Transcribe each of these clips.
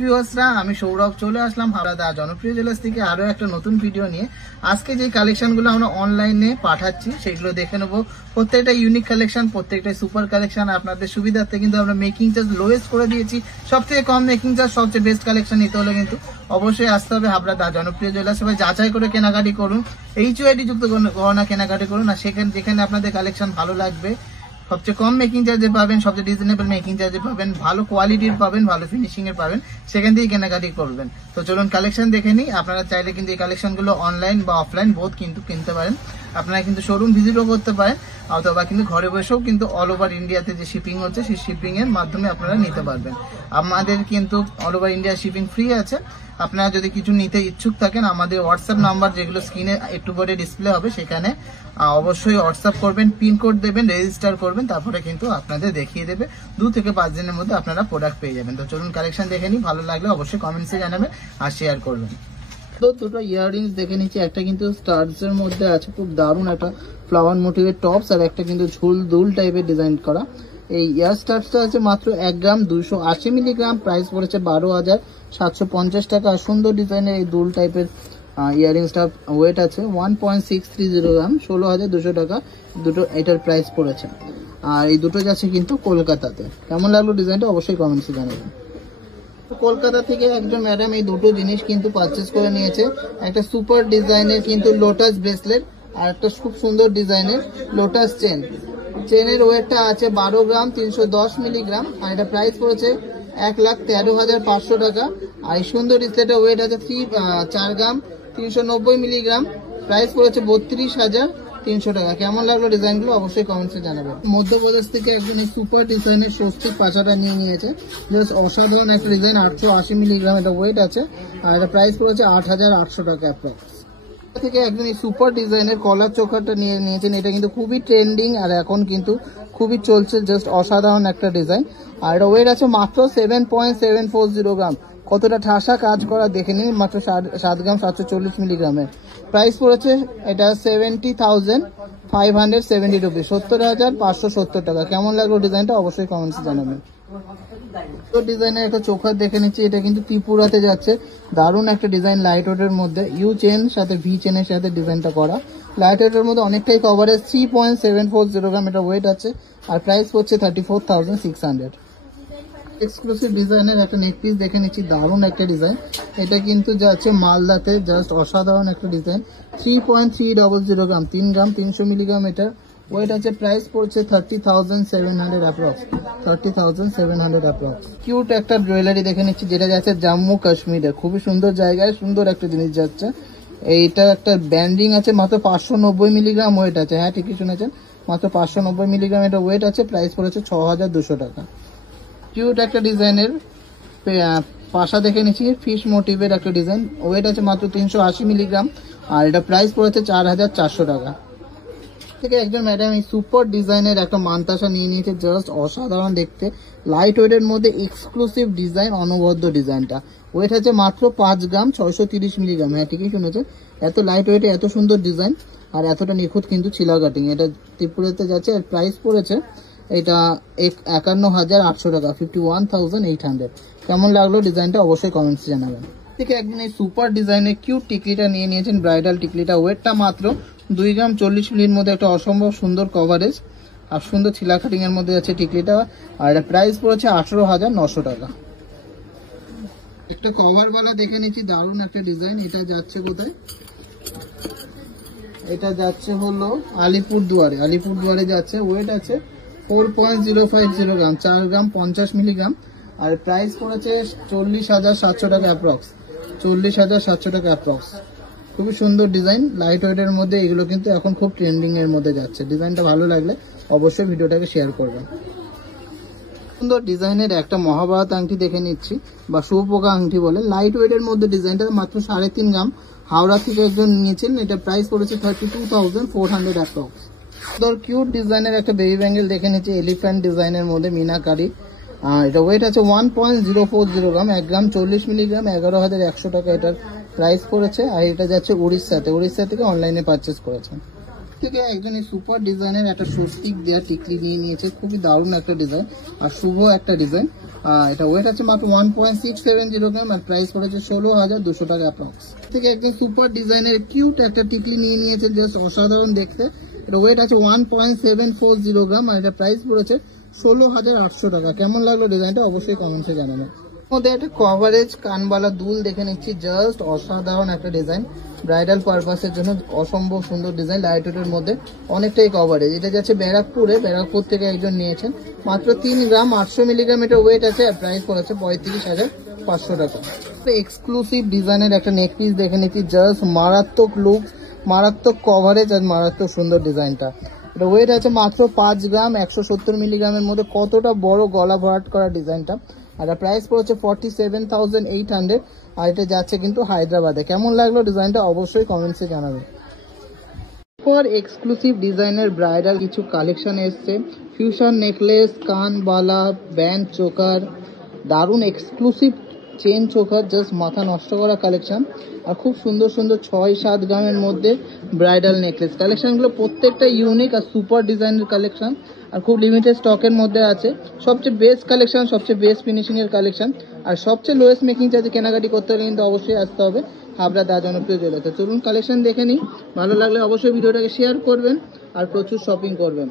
ভিউয়ার্সরা, আমি সৌরভ চলে আসলাম হাওড়া জনপ্রিয় জুয়েলার্স থেকে আরো একটা নতুন ভিডিও নিয়ে। আজকে যে কালেকশনগুলো আমরা অনলাইনে পাঠাচ্ছি সেগুলো দেখে নেবো। প্রত্যেকটা ইউনিক কালেকশন, প্রত্যেকটা সুপার কালেকশন। আপনাদের সুবিধার্থে কিন্তু আমরা মেকিং চার্জ লোয়েস্ট করে দিয়েছি। সবথেকে কম মেকিং চার্জ, সবচেয়ে বেস্ট কালেকশন নিতে হলে কিন্তু অবশ্যই আসতে হবে হাওড়া জনপ্রিয় জুয়েলার্স। সবাই যাচাই করে কেনাকাটি করুন, HUID যুক্ত গহনা কেনাকাটি করুন। আর যেখানে আপনাদের কালেকশন ভালো লাগবে, সবচেয়ে কম মেকিং চার্জে পাবেন, সবচেয়ে রিজনেবল মেকিং চার্জে পাবেন, ভালো কোয়ালিটির পাবেন, ভালো ফিনিশিং এর পাবেন, সেখান থেকে কেনাকাটি করবেন। তো চলুন কালেকশন দেখে নিই। আপনারা চাইলে কিন্তু এই কালেকশনগুলো অনলাইন বা অফলাইন বোথ কিন্তু কিনতে পারেন। আপনারা কিন্তু শোরুম ভিজিটও করতে পারেন, অথবা কিন্তু ঘরে বসেও কিন্তু অল ওভার ইন্ডিয়াতে যে শিপিং হচ্ছে সেই শিপিং এর মাধ্যমে আপনারা নিতে পারবেন। আমাদের কিন্তু all over India shipping free আছে। আপনারা যদি কিছু নিতে ইচ্ছুক থাকেন, আমাদের হোয়াটসঅ্যাপ নাম্বার যেগুলো স্ক্রিনে একটু পরে ডিসপ্লে হবে, সেখানে অবশ্যই হোয়াটসঅ্যাপ করবেন, পিনকোড দেবেন, রেজিস্টার করবেন, তারপরে কিন্তু আপনাদের দেখিয়ে দেবে। 2 থেকে 5 দিনের মধ্যে আপনারা প্রোডাক্ট পেয়ে যাবেন। তো চলুন কালেকশন দেখে নিই। ভালো লাগলে অবশ্যই কমেন্টসে জানাবেন আর শেয়ার করবেন। তো দুটো ইয়াররিংস দেখে নিচ্ছি। একটা কিন্তু স্টার্স এর মধ্যে আছে, খুব দারুণ একটা ফ্লাওয়ার মোটিভের টপস, আর একটা কিন্তু ঝুল দুল টাইপের ডিজাইন করা। এই ইয়ার স্টার্সটা আছে মাত্র 1 গ্রাম 280 মিলিগ্রাম। প্রাইস পড়েছে 12,750 টাকা। আর সুন্দর ডিজাইনের এই দুল টাইপের ইয়াররিংসটা ওয়েট আছে 1.630 গ্রাম, 16,200 টাকা দুটো এটার প্রাইস পড়েছে। আর এই দুটো যাচ্ছে কিন্তু কলকাতাতে। কেমন লাগলো ডিজাইনটা অবশ্যই কমেন্টসে জানাবেন। কলকাতা থেকে একজন ম্যাডাম এই দুটো জিনিস কিন্তু পারচেস করে নিয়েছে। একটা সুপার ডিজাইনের কিন্তু লোটাস ব্রেসলেট, আর একটা খুব সুন্দর ডিজাইনের লোটাস চেন। চেনের ওয়েটটা আছে 12 গ্রাম 310 মিলিগ্রাম, আর এটা প্রাইস পড়েছে 1,13,500 টাকা। আর এই সুন্দর ডিসপ্লেটা ওয়েট আছে 4 গ্রাম 390 মিলিগ্রাম, প্রাইস পড়েছে 32,300 টাকা। কেমন লাগলো ডিজাইনগুলো অবশ্যই কমেন্টসে জানাবেন। মধ্যপ্রদেশ থেকে একজন এই সুপার ডিজাইনের স্বস্তিক পাচাটা নিয়ে নিয়েছে। জাস্ট অসাধারণ একটা ডিজাইন, 880 মিলিগ্রাম এটা ওয়েট আছে, আর এটা প্রাইস পড়েছে 8,800 টাকা অ্যাপ্রক্স। থেকে একজন এই সুপার ডিজাইনের কলার চোকারটা নিয়ে নিয়েছেন। এটা কিন্তু খুবই ট্রেন্ডিং আর এখন কিন্তু খুবই চলছে, জাস্ট অসাধারণ একটা ডিজাইন। আর এটা ওয়েট আছে মাত্র 7.740 গ্রাম। কতটা ঠাসা কাজ করা দেখে নিন, মাত্র 7 গ্রাম 740 মিলিগ্রামের। প্রাইস পড়েছে এটা 70,570 রুপিস, 70,570 টাকা। কেমন লাগলো ডিজাইনটা অবশ্যই কমেন্টসে জানাবেন। ডিজাইনের একটা চোকার দেখে নিচ্ছি। এটা কিন্তু ত্রিপুরাতে যাচ্ছে, দারুণ একটা ডিজাইন, লাইট ওয়েটের মধ্যে ইউ চেন সাথে ভি চেনের সাথে ডিজাইনটা করা। লাইট ওয়েটের মধ্যে অনেকটাই কভারেজ, 3.740 গ্রাম এটা ওয়েট আছে, আর প্রাইস পড়ছে 34,600। এক্সক্লুসিভ ডিজাইনের একটা নেক পিস দেখে নিচ্ছি, দারুণ একটা ডিজাইন। এটা কিন্তু যাচ্ছে মালদাতে, জাস্ট অসাধারণ একটা ডিজাইন। 3.300 গ্রাম, 3 গ্রাম 300 মিলিগ্রাম এটা ওয়েট আছে। প্রাইস পড়ছে 30,700 অ্যাপ্রক্স, 30,700 অ্যাপ্রক্স। কিউট একটা জুয়েলারি দেখে নিচ্ছি, যেটা যাচ্ছে জম্মু কাশ্মীরে। খুবই সুন্দর জায়গায় সুন্দর একটা জিনিস যাচ্ছে। এইটা একটা ব্যান্ডিং আছে, মাত্র 590 মিলিগ্রাম ওয়েট আছে। হ্যাঁ, ঠিকই শুনেছেন, মাত্র 590 মিলিগ্রাম এটা ওয়েট আছে। প্রাইস পড়েছে 6,200 টাকা। কিউট একটা ডিজাইনের পাশা দেখে নিচ্ছি, ফিশ মোটিভের একটা ডিজাইন, ওয়েট আছে মাত্র 380 মিলিগ্রাম, আর এটা প্রাইস পড়েছে 4,400 টাকা। থেকে একজন ম্যাডাম এই সুপার ডিজাইনের একটা মানতাসা নিয়ে নিয়েছে, জাস্ট অসাধারণ দেখতে, লাইট ওয়েটের মধ্যে এক্সক্লুসিভ ডিজাইন, অনবদ্য ডিজাইনটা। ওয়েট আছে মাত্র 5 গ্রাম 630 মিলিগ্রাম। হ্যাঁ, ঠিকই শুনেছে, এত লাইট ওয়েটে এত সুন্দর ডিজাইন আর এতটা নিখুঁত কিন্তু ছিলা কাটিং। এটা ত্রিপুরাতে যাচ্ছে, আর প্রাইস পড়েছে এটা 51,800 টাকা, 51,800। কেমন লাগলো ডিজাইনটা অবশ্যই কমেন্টসে জানাবেন। থেকে একদিন এই সুপার ডিজাইনের কিউট টিকলিটা নিয়ে নিয়েছেন, ব্রাইডাল টিকলিটা। ওয়েটটা মাত্র 2 গ্রাম 40 মিলির মধ্যে, একটা অসম্ভব সুন্দর কভারেজ আর সুন্দর ছিলা কাটিং এর মধ্যে আছে টিকলিটা, আর এটা প্রাইস পড়েছে 18,900 টাকা। একটা কভারওয়ালা দেখে নিচ্ছি, দারুণ একটা ডিজাইন। এটা যাচ্ছে কোথায়? এটা যাচ্ছে হলো আলিপুরদুয়ারে। আলিপুরদুয়ারে যাচ্ছে, ওয়েট আছে 4.050 গ্রাম, 4 গ্রাম 50 মিলিগ্রাম, আর প্রাইস পড়েছে 40,700 টাকা অ্যাপ্রক্স, 40,700 টাকা অ্যাপ্রক্স। খুবই সুন্দর ডিজাইন, লাইট ওয়েটের মধ্যে। এগুলো কিন্তু এখন খুব ট্রেন্ডিং এর মধ্যে যাচ্ছে। ডিজাইনটা ভালো লাগলে অবশ্যই ভিডিওটাকে শেয়ার করবেন। সুন্দর ডিজাইনের একটা মহাভারত আংটি দেখে নিচ্ছি, বা শুয়োপোকা আংটি বলে, লাইট ওয়েটের মধ্যে। ডিজাইনটা মাত্র 3.5 গ্রাম, হাওড়া থেকে একজন নিয়েছেন। এটা প্রাইস পড়েছে 32,400 অ্যাপ্রক্স। কিউট ডিজাইনের একটা বেবি ব্যাঙ্গেল দেখে নিচ্ছি, এলিফ্যান্ট ডিজাইনের মধ্যে মিনাকারি। এটা ওয়েট আছে 1.040 গ্রাম, 1 গ্রাম 40 মিলিগ্রাম, 11,100 টাকা এটার প্রাইস পড়েছে। আর এটা যাচ্ছে উড়িষ্যাতে, উড়িষ্যা থেকে অনলাইনে পারচেস করেছেন। থেকে একজন এই সুপার ডিজাইনের একটা স্বস্তিক দেওয়া টিকলি নিয়ে নিয়েছে, খুবই দারুণ একটা ডিজাইন আর শুভ একটা ডিজাইন। এটা ওয়েট আছে মাত্র 1.670 গ্রাম আর প্রাইস পড়েছে 16,200 টাকা অ্যাপ্রক্স। থেকে একজন সুপার ডিজাইনের কিউট একটা টিকলি নিয়ে নিয়েছে, জাস্ট অসাধারণ দেখতে। এটা ওয়েট আছে 1.740 গ্রাম আর এটা প্রাইস পড়েছে 16,800 টাকা। কেমন লাগলো ডিজাইনটা অবশ্যই কমেন্টসে জানাবেন। মধ্যে একটা কভারেজ কানবালা দুল দেখে নিচ্ছি, জাস্ট অসাধারণ একটা ডিজাইন, ব্রাইডাল পারপাসের জন্য অসম্ভব সুন্দর ডিজাইন, লাইট ওয়েটের মধ্যে অনেকটাই কভারেজ। এটা যাচ্ছে ব্যারাকপুর থেকে একজন নিয়েছেন, মাত্র 3 গ্রাম 800 মিলিগ্রাম এটা ওয়েট আছে আর প্রাইস পড়েছে 35,500 টাকা। এক্সক্লুসিভ ডিজাইনের একটা নেক পিস দেখে নিচ্ছি, জাস্ট মারাত্মক লুক, মারাত্মক কভারেজ আর মারাত্মক সুন্দর ডিজাইনটা। এটা ওয়েট আছে মাত্র 5 গ্রাম 170 মিলিগ্রামের মধ্যে, কতটা বড় গলা ভরাট করা ডিজাইনটা। আর প্রাইস পড়েছে 47,800 আর এটা যাচ্ছে কিন্তু হায়দ্রাবাদে। কেমন লাগলো ডিজাইনটা অবশ্যই কমেন্টসে জানাবেন। পর এক্সক্লুসিভ ডিজাইনের ব্রাইডাল কিছু কালেকশন এসছে, ফিউশন নেকলেস, কান বালা, ব্যান্ড চোকার, দারুণ এক্সক্লুসিভ চেন চোকার, জাস্ট মাথা নষ্ট করা কালেকশন। আর খুব সুন্দর সুন্দর 6-7 গ্রামের মধ্যে ব্রাইডাল নেকলেস কালেকশনগুলো প্রত্যেকটা ইউনিক আর সুপার ডিজাইনের কালেকশন আর খুব লিমিটেড স্টকের মধ্যে আছে। সবচেয়ে বেস্ট কালেকশন, সবচেয়ে বেস্ট ফিনিশিং এর কালেকশন আর সবচেয়ে লোয়েস্ট মেকিং চার্জে কেনাকাটি করতে হলে কিন্তু অবশ্যই আসতে হবে হাবড়া দা জনপ্রিয় জুয়েলার্সে। চলুন কালেকশন দেখে নিই, ভালো লাগলে অবশ্যই ভিডিওটাকে শেয়ার করবেন আর প্রচুর শপিং করবেন।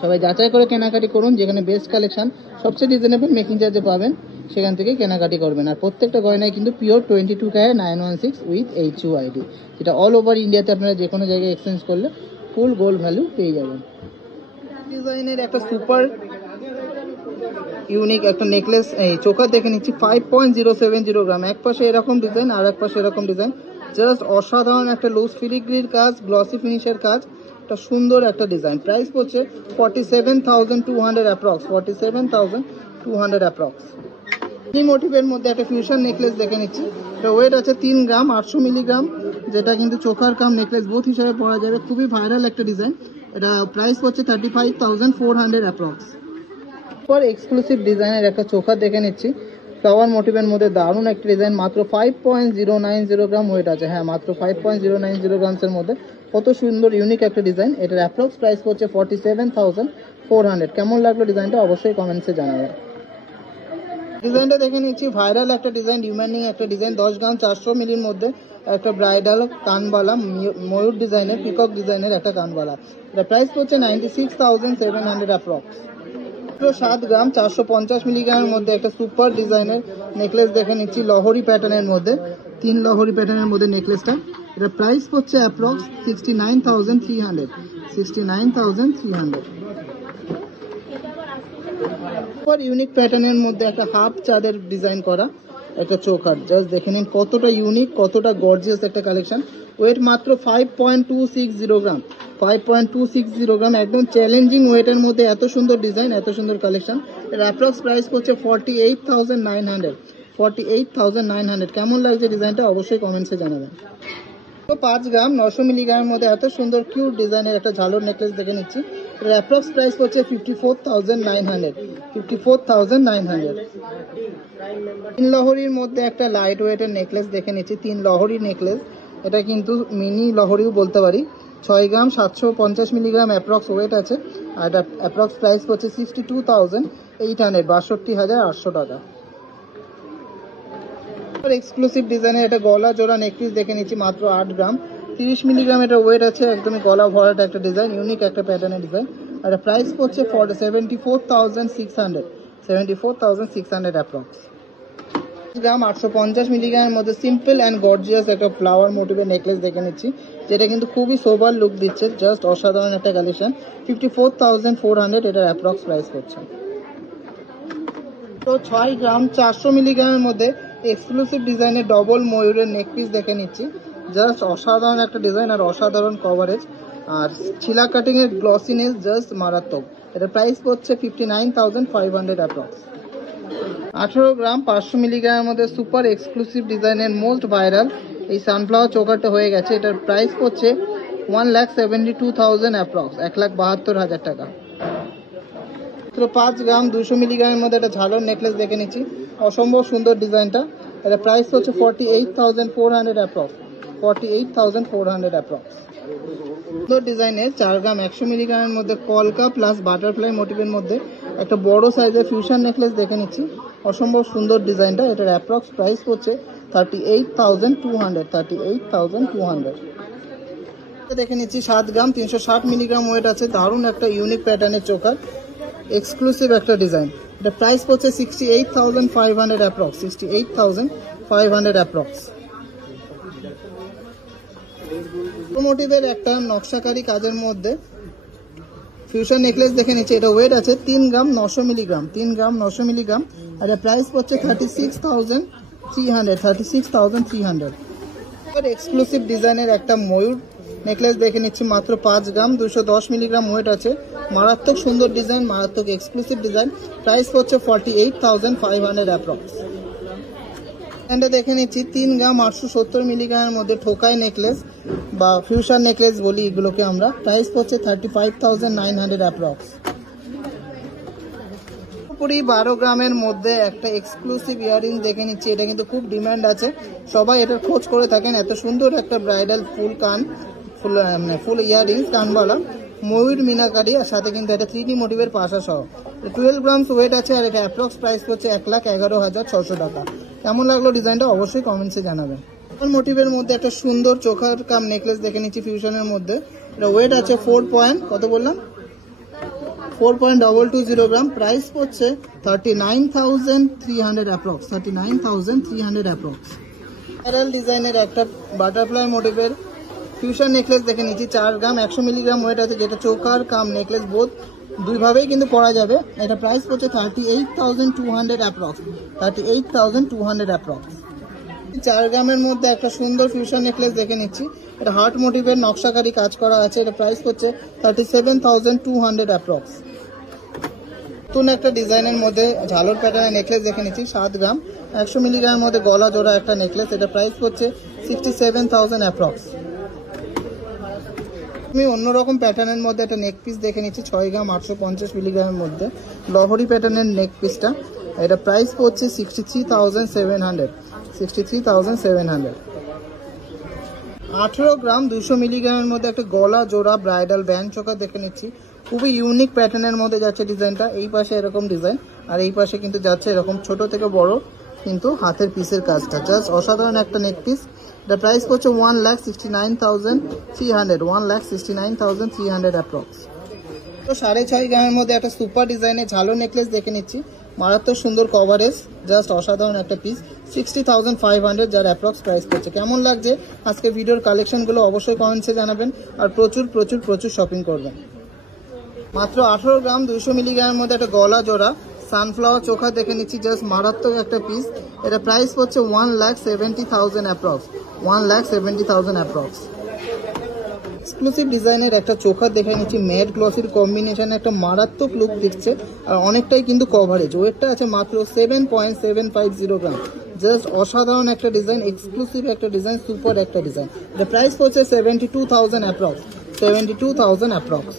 সবাই যাচাই করে কেনাকাটি করুন, যেখানে বেস্ট কালেকশন সবচেয়ে রিজনেবল মেকিং চার্জে পাবেন সেখান থেকে কেনাকাটি করবেন। আর প্রত্যেকটা গয়নায় কিন্তু পিওর 22 ক্যারেট 916 উইথ HUID, যেটা অল ওভার ইন্ডিয়াতে আপনারা যে কোনো জায়গায় এক্সচেঞ্জ করলে ফুল গোল্ড ভ্যালু পেয়ে যাবেন। ডিজাইনের একটা সুপার ইউনিক একটা নেকলেস এই চোখা দেখে নিচ্ছি, 5.070 গ্রাম, এক পাশে এরকম ডিজাইন আর এক পাশে এরকম ডিজাইন, জাস্ট অসাধারণ একটা লুজ ফিলিগ্রির কাজ, গ্লসি ফিনিশের কাজ, একটা সুন্দর একটা ডিজাইন। প্রাইস পড়ছে 47,200 অ্যাপ্রক্স, 47,200 অ্যাপ্রক্স। এই মোটিভের মধ্যে একটা ফিউশন নেকলেস দেখে নিচ্ছি, এটা ওয়েট আছে 3 গ্রাম 800 মিলিগ্রাম, যেটা কিন্তু চোখার কাম নেকলেস বোথ হিসাবে পরা যাবে, খুবই ভাইরাল একটা ডিজাইন। এটা প্রাইস পড়ছে 35,400 অ্যাপ্রক্স। পর এক্সক্লুসিভ ডিজাইনের একটা চোখা দেখে নিচ্ছি, ফ্লাওয়ার মোটিভের মধ্যে দারুণ একটা ডিজাইন, মাত্র 5.090 গ্রাম ওয়েট আছে, হ্যাঁ মাত্র 5.090 গ্রামসের মধ্যে, কত সুন্দর ইউনিক একটা ডিজাইন। এটার অ্যাপ্রক্স প্রাইস পড়ছে 47,400। কেমন লাগলো ডিজাইনটা অবশ্যই কমেন্টসে জানাবেন। ডিজাইনটা দেখে নিচ্ছি, ভাইরাল একটা ডিজাইন, ডিমান্ডিং একটা ডিজাইন, 10 গ্রাম 400 মিলির মধ্যে একটা ব্রাইডাল কানবালা, ময়ূর ডিজাইনের, পিকক ডিজাইনের একটা কানবালা। এটা প্রাইস পড়ছে 96,700 অ্যাপ্রক্স। 7 গ্রাম 450 মিলিগ্রামের মধ্যে একটা সুপার ডিজাইনের নেকলেস দেখে নিচ্ছি, লহরি প্যাটার্নের মধ্যে, 3 লহরি প্যাটার্নের মধ্যে নেকলেসটা। এটা প্রাইস পড়ছে অ্যাপ্রক্স 69,300, 69,300। ইউনিক প্যাটার্নের মধ্যে একটা হাফ চাঁদের ডিজাইন করা একটা চোকার, জাস্ট দেখে নিন কতটা ইউনিক, কতটা গর্জিয়াস একটা কালেকশন। ওয়েট মাত্র 5.260 গ্রাম, 5.260 গ্রাম, একদম চ্যালেঞ্জিং ওয়েটের মধ্যে এত সুন্দর ডিজাইন, এত সুন্দর কালেকশন। এর অ্যাপ্রক্স প্রাইস পড়ছে 48,900, 48,900। কেমন লাগছে ডিজাইনটা অবশ্যই কমেন্টসে জানাবেন। 5 গ্রাম 900 মিলিগ্রামের মধ্যে এত সুন্দর কিউট ডিজাইনের একটা ঝালর নেকলেস দেখে নিচ্ছি, এর অ্যাপ্রক্স প্রাইস পড়ছে 54,900, 54,900। 3 লহরির মধ্যে একটা লাইট ওয়েটের নেকলেস দেখে নিচ্ছি, 3 লহরি নেকলেস, এটা কিন্তু মিনি লহরিও বলতে পারি, 6 গ্রাম 750 মিলিগ্রাম অ্যাপ্রক্স ওয়েট আছে আর এটা অ্যাপ্রক্স প্রাইস পড়ছে 62,800, 62,800 টাকা। এক্সক্লুসিভ ডিজাইনের এটা গলা জোড়া নেকপিস দেখে নিচ্ছি, মাত্র 8 গ্রাম 30 মিলিগ্রাম এটা ওয়েট আছে, একদমই গলা ভরাট একটা ডিজাইন, ইউনিক একটা প্যাটার্নের ডিজাইন। আর প্রাইস পড়ছে 74,600, 74,600 অ্যাপ্রক্স। গ্রাম 850 মিলিগ্রামের মধ্যে সিম্পল অ্যান্ড গর্জিয়াস একটা ফ্লাওয়ার মোটিভের নেকলেস দেখে নিচ্ছি, যেটা কিন্তু খুবই সোবার লুক দিচ্ছে, জাস্ট অসাধারণ একটা কালেকশন। 54,400 এটার অ্যাপ্রক্স প্রাইস করছে। তো 6 গ্রাম 400 মিলিগ্রামের মধ্যে এক্সক্লুসিভ ডিজাইনের ডবল ময়ূরের নেক পিস দেখে নিচ্ছি, জাস্ট অসাধারণ একটা ডিজাইন আর অসাধারণ কভারেজ আর ছিলা কাটিং এর গ্লসিনেস জাস্ট মারাত্মক। এটা প্রাইস পড়ছে 59,500 অ্যাপ্রক্স। 18 গ্রাম 500 মিলিগ্রামের মধ্যে সুপার এক্সক্লুসিভ ডিজাইনের মোস্ট ভাইরাল এই সানফ্লাওয়ার চোকারটা হয়ে গেছে, এটার প্রাইস পড়ছে 1,72,000 অ্যাপ্রক্স, 1,72,000 টাকা। 5 গ্রাম 200 মিলিগ্রামের মধ্যে একটা ঝালর নেকলেস দেখে নিচ্ছি, অসম্ভব সুন্দর ডিজাইনটা, এটা প্রাইস হচ্ছে 48,400 অ্যাপ্রক্স, 48,400 অ্যাপ্রক্স। সুন্দর ডিজাইনের 4 গ্রাম 100 মিলিগ্রামের মধ্যে কলকা প্লাস বাটারফ্লাই মোটিভের মধ্যে একটা বড় সাইজের ফিউশন নেকলেস দেখে নিচ্ছি। অসম্ভব সুন্দর ডিজাইনটা। এটার অ্যাপ্রক্স প্রাইস হচ্ছে 38,200। দেখে নিচ্ছি 7 গ্রাম 360 মিলিগ্রাম ওয়েট আছে। দারুণ একটা ইউনিক প্যাটার্নের চোকার, এক্সক্লুসিভ একটা ডিজাইন। এটা প্রাইস পড়ছে 68,500 অ্যাপ্রক্স। 68,500 অ্যাপ্রক্স। মোটিভের একটা নকশাকারী কাজের মধ্যে ফিউশন নেকলেস দেখে নিচ্ছে। এটা ওয়েট আছে 3 গ্রাম 900 মিলিগ্রাম। 3 গ্রাম 900 মিলিগ্রাম। আর এর প্রাইস পড়ছে 36,300। এক্সক্লুসিভ ডিজাইনের একটা ময়ূর নেকলেস দেখে নিচ্ছি। মাত্র 5 গ্রাম 210 মিলিগ্রাম ওয়েট আছে। মারাত্মক সুন্দর ডিজাইন, মারাত্মক এক্সক্লুসিভ ডিজাইন। প্রাইস পড়ছে 48,500 অ্যাপ্রক্স। এটা দেখে নিচ্ছি 3 গ্রাম 870 মিলিগ্রামের মধ্যে ঠোকাই নেকলেস বা ফিউশন নেকলেস বলি এগুলোকে আমরা। প্রাইস পড়ছে 35,900 অ্যাপ্রক্স। পুরি 12 গ্রামের মধ্যে একটা এক্সক্লুসিভ ইয়ারিং দেখে নিচ্ছি। এটা কিন্তু খুব ডিমান্ড আছে, সবাই এটার খোঁজ করে থাকেন। এত সুন্দর একটা ব্রাইডাল ফুল ইয়ারিং কানবালা ময়ূর মিনাকারি, আর সাথে কিন্তু এটা 3D মোটিভের পাশা সহ। 12 গ্রামস ওয়েট আছে। আর এটা অ্যাপ্রক্স প্রাইস হচ্ছে 1,11,600 টাকা। কেমন লাগলো ডিজাইনটা অবশ্যই কমেন্টসে জানাবেন। মোটিভের মধ্যে একটা সুন্দর চোখার কাম নেকলেস দেখে নিচ্ছি ফিউশনের মধ্যে। এটা ওয়েট আছে 4.22 গ্রাম। প্রাইস পড়ছে 39,300 অ্যাপ্রক্স। 39,300 অ্যাপ্রক্স। প্যারাল ডিজাইনের একটা বাটারফ্লাই মোটিভের ফিউশন নেকলেস দেখে নিচ্ছি। 4 গ্রাম 100 মিলিগ্রাম ওয়েট আছে, যেটা চোকার কাম নেকলেস বোধ দুইভাবেই কিন্তু পরা যাবে। এটা প্রাইস পড়ছে 38,200 অ্যাপ্রক্স। 38,200 অ্যাপ্রক্স। 4 গ্রামের মধ্যে একটা সুন্দর ফিউশন নেকলেস দেখে নিচ্ছি। এটা হার্ট মোটিভের নকশাকারী কাজ করা আছে। এটা প্রাইস পড়ছে 37,200 অ্যাপ্রক্স। নতুন একটা ডিজাইনের মধ্যে ঝালর প্যাটার্নের নেকলেস দেখে নিচ্ছি। 7 গ্রাম 100 মিলিগ্রামের মধ্যে গলা জোড়া একটা নেকলেস। এটা প্রাইস পড়ছে 67,000 অ্যাপ্রক্স। আমি অন্যরকম প্যাটার্নের মধ্যে একটা নেক পিস দেখে নিচ্ছি। 6 গ্রাম 850 মিলিগ্রামের মধ্যে লহরি প্যাটার্নের নেক পিসটা। এটা প্রাইস পড়ছে 63,700। 63,700। 18 গ্রাম 200 মিলিগ্রামের মধ্যে একটা গলা জোড়া ব্রাইডাল ব্যান্ড চোকা দেখে নিচ্ছি। খুবই ইউনিক প্যাটার্নের মধ্যে যাচ্ছে ডিজাইনটা। এই পাশে এরকম ডিজাইন, আর এই পাশে কিন্তু যাচ্ছে এরকম ছোট থেকে বড় কিন্তু হাতের পিসের কাজটা। জাস্ট অসাধারণ একটা নেক পিস। এটা প্রাইস পড়ছে 1,69,300। 1,69,300 অ্যাপ্রক্স। তো 6.5 গ্রামের মধ্যে একটা সুপার ডিজাইনের ঝালর নেকলেস দেখে নিচ্ছি। মারাত্মক সুন্দর কভারেজ, জাস্ট অসাধারণ একটা পিস। 60,500 যার অ্যাপ্রক্স প্রাইস পড়ছে। কেমন লাগছে আজকে ভিডিওর কালেকশনগুলো অবশ্যই কমেন্টসে জানাবেন, আর প্রচুর প্রচুর প্রচুর শপিং করবেন। মাত্র 18 গ্রাম 200 মিলিগ্রামের মধ্যে একটা গলা জোড়া সানফ্লাওয়ার চোখা দেখে নিচ্ছি। জাস্ট মারাত্মক একটা পিস। এটা প্রাইস পড়ছে 1,70,000 অ্যাপ্রক্স। 1,70,000 অ্যাপ্রক্স। এক্সক্লুসিভ ডিজাইনের একটা চোখা দেখে নিচ্ছি। ম্যাট গ্লসির কম্বিনেশনে একটা মারাত্মক লুক দিচ্ছে, আর অনেকটাই কিন্তু কভারেজ। ওয়েটটা আছে মাত্র 7.750 গ্রাম। জাস্ট অসাধারণ একটা ডিজাইন, এক্সক্লুসিভ একটা ডিজাইন, সুপার একটা ডিজাইন। এটা প্রাইস পড়ছে 72,000 অ্যাপ্রক্স। 72,000 অ্যাপ্রক্স।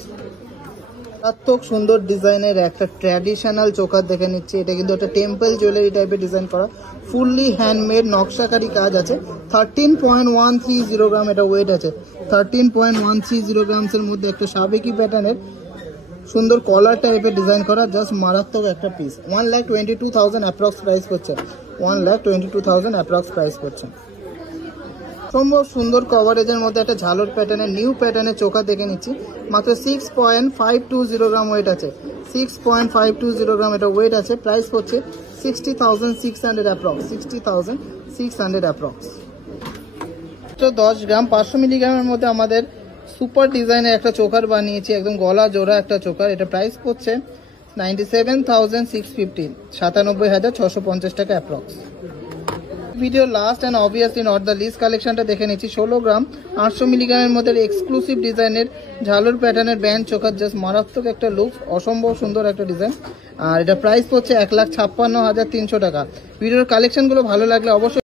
মারাত্মক সুন্দর ডিজাইনের একটা ট্র্যাডিশনাল চোকার দেখে নিচ্ছি। এটা কিন্তু একটা টেম্পল জুয়েলারি টাইপের ডিজাইন করা, ফুললি হ্যান্ডমেড নকশাকারী কাজ আছে। 13.130 গ্রাম এটা ওয়েট আছে। 13.130 গ্রামসের মধ্যে একটা সাবেকি প্যাটার্নের সুন্দর কলার টাইপের ডিজাইন করা, জাস্ট মারাত্মক একটা পিস। 1,22,000 অ্যাপ্রক্স প্রাইস করছে। 1,22,000 অ্যাপ্রক্স প্রাইস করছে। সম্ভব সুন্দর কভারেজের মধ্যে একটা ঝালর প্যাটার্নের নিউ প্যাটার্নের চোখা দেখে নিচ্ছি। মাত্র 6.520 গ্রাম ওয়েট আছে। 6.520 গ্রাম এটা ওয়েট আছে। প্রাইস হচ্ছে 60,600 অ্যাপ্রক্স। 60,600 অ্যাপ্রক্স। 10 গ্রাম 500 মিলিগ্রামের মধ্যে আমাদের সুপার ডিজাইনের একটা চোকার বানিয়েছি, একদম গলা জোড়া একটা চোকার। এটা প্রাইস পড়ছে 97,650। 97,650 টাকা approx. Video last and obviously not the list কালেকশনটা দেখে নিচ্ছি। 16 গ্রাম 800 মিলিগ্রামের মধ্যে এক্সক্লুসিভ ডিজাইনের ঝালর প্যাটার্নের ব্যান্ড চোখার, জাস্ট মারাত্মক একটা লুক, অসম্ভব সুন্দর একটা ডিজাইন। আর এটা প্রাইস পড়ছে 1,56,300 টাকা। ভিডিওর কালেকশনগুলো ভালো লাগলে অবশ্যই